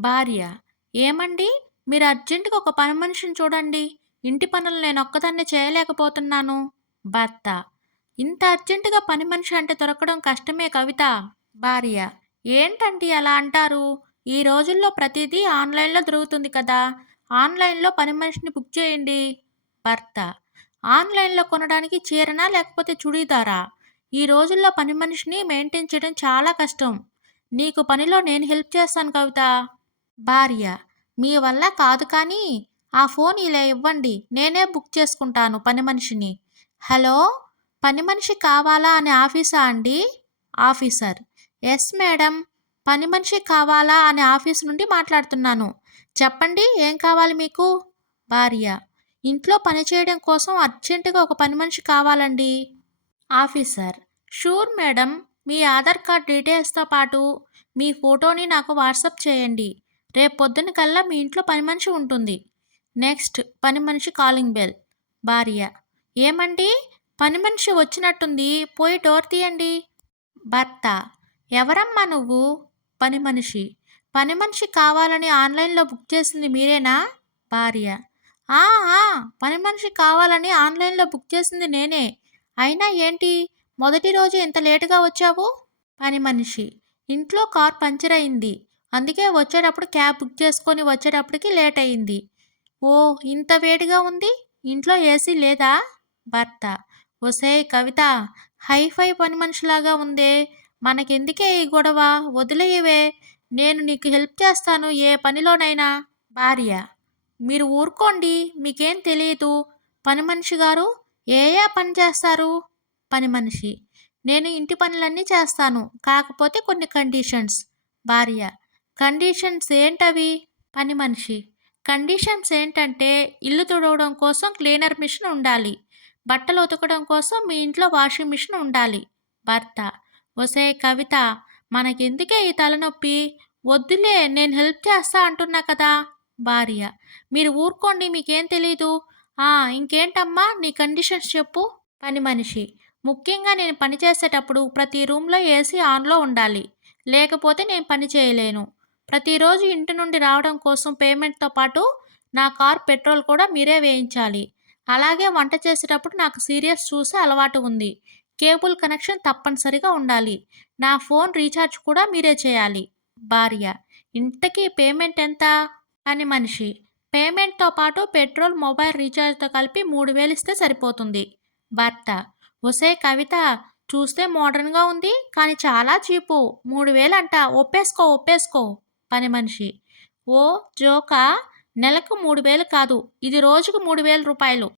భార్య: ఏమండీ, మీరు అర్జెంటుగా ఒక పని మనిషిని చూడండి. ఇంటి పనులు నేనొక్కదాన్నే చేయలేకపోతున్నాను. భర్త: ఇంత అర్జెంటుగా పని మనిషి అంటే దొరకడం కష్టమే కవిత. భార్య: ఏంటండి అలా అంటారు? ఈ రోజుల్లో ప్రతిదీ ఆన్‌లైన్‌లో దొరుకుతుంది కదా! ఆన్‌లైన్‌లో పని మనిషిని బుక్ చేయండి. భర్త: ఆన్‌లైన్‌లో కొనడానికి చీరనా లేకపోతే చుడీదారా? ఈ రోజుల్లో పని మనిషిని మెయింటైన్ చేయడం చాలా కష్టం. నీకు పనిలో నేను హెల్ప్ చేస్తాను కవిత. భార్య: మీ వల్ల కాదు కానీ, ఆ ఫోన్ ఇలా ఇవ్వండి. నేనే బుక్ చేసుకుంటాను పని మనిషిని. హలో! పని మనిషి కావాలా అనే ఆఫీసా అండి? Officer: yes madam. పని మనిషి కావాలా అనే ఆఫీస్ నుండి మాట్లాడుతున్నాను. చెప్పండి, ఏం కావాలి మీకు? భార్య: ఇంట్లో పని చేయడం కోసం అర్జెంటుగా ఒక పని మనిషి కావాలండి. Officer: sure madam. మీ ఆధార్ కార్డ్ డీటెయిల్స్‌తో పాటు మీ ఫోటోని నాకు వాట్సాప్ చేయండి. రేపు పొద్దున కల్లా మీ ఇంట్లో పని మనిషి ఉంటుంది. నెక్స్ట్ పని మనిషి కాలింగ్ బెల్. భార్య: ఏమండీ, పని మనిషి వచ్చినట్టుంది. పోయి డోర్ తీయండి. భర్త: ఎవరమ్మా నువ్వు? పని మనిషి: పని మనిషి కావాలని ఆన్‌లైన్‌లో బుక్ చేసింది మీరేనా? భార్య: ఆ! ఆ! పని మనిషి కావాలని ఆన్‌లైన్‌లో బుక్ చేసింది నేనే. అయినా ఏంటి, మొదటి రోజు ఇంత లేటుగా వచ్చావు? పని మనిషి: ఇంట్లో కార్ పంక్చర్ అయింది. అందుకే వచ్చేటప్పుడు క్యాబ్ బుక్ చేసుకొని వచ్చేటప్పటికి లేట్ అయింది. ఓహ్! ఇంత వేడిగా ఉంది. ఇంట్లో ఏసీ లేదా? భర్త: ఒసేయ్ కవిత, హైఫై పని మనిషిలాగా ఉందే. మనకెందుకే ఈ గొడవ, వదిలేయవే. నేను నీకు హెల్ప్ చేస్తాను ఏ పనిలోనైనా. భార్య: మీరు ఊరుకోండి, మీకేం తెలీదు. పని మనిషి గారు, ఏ పని చేస్తారు? పని మనిషి: నేను ఇంటి పనులన్నీ చేస్తాను. కాకపోతే కొన్ని కండిషన్స్. భార్య: కండిషన్స్ ఏంటవి? పని మనిషి: కండిషన్స్ ఏంటంటే, ఇల్లు తుడవడం కోసం క్లీనర్ మిషన్ ఉండాలి. బట్టలు ఉతకడం కోసం మీ ఇంట్లో వాషింగ్ మిషన్ ఉండాలి. భర్త: ఒసేయ్ కవిత, మనకెందుకే ఈ తలనొప్పి? వద్దులే, నేను హెల్ప్ చేస్తా అంటున్నా కదా. భార్య: మీరు ఊరుకోండి, మీకేం తెలీదు. ఇంకేంటమ్మా నీ కండిషన్స్ చెప్పు. పని మనిషి: ముఖ్యంగా నేను పని చేసేటప్పుడు ప్రతి రూమ్‌లో ఏసీ ఆన్‌లో ఉండాలి. లేకపోతే నేను పని చేయలేను. ప్రతిరోజు ఇంటి నుండి రావడం కోసం పేమెంట్‌తో పాటు నా కార్ పెట్రోల్ కూడా మీరే వేయించాలి. అలాగే వంట చేసేటప్పుడు నాకు సీరియల్స్ చూసే అలవాటు ఉంది. కేబుల్ కనెక్షన్ తప్పనిసరిగా ఉండాలి. నా ఫోన్ రీచార్జ్ కూడా మీరే చేయాలి. భార్య: ఇంతకీ పేమెంట్ ఎంత? పని మనిషి: పేమెంట్‌తో పాటు పెట్రోల్, మొబైల్ రీచార్జ్‌తో కలిపి 3000 ఇస్తే సరిపోతుంది. భర్త: ఒసేయ్ కవిత, చూస్తే మోడర్న్‌గా ఉంది. కానీ చాలా చీపు. 3000 అంట. ఒప్పేసుకో, ఒప్పేసుకో. పని మనిషి: ఓ జోకా? నెలకు 3000 కాదు. ఇది రోజుకు రూ. 3000.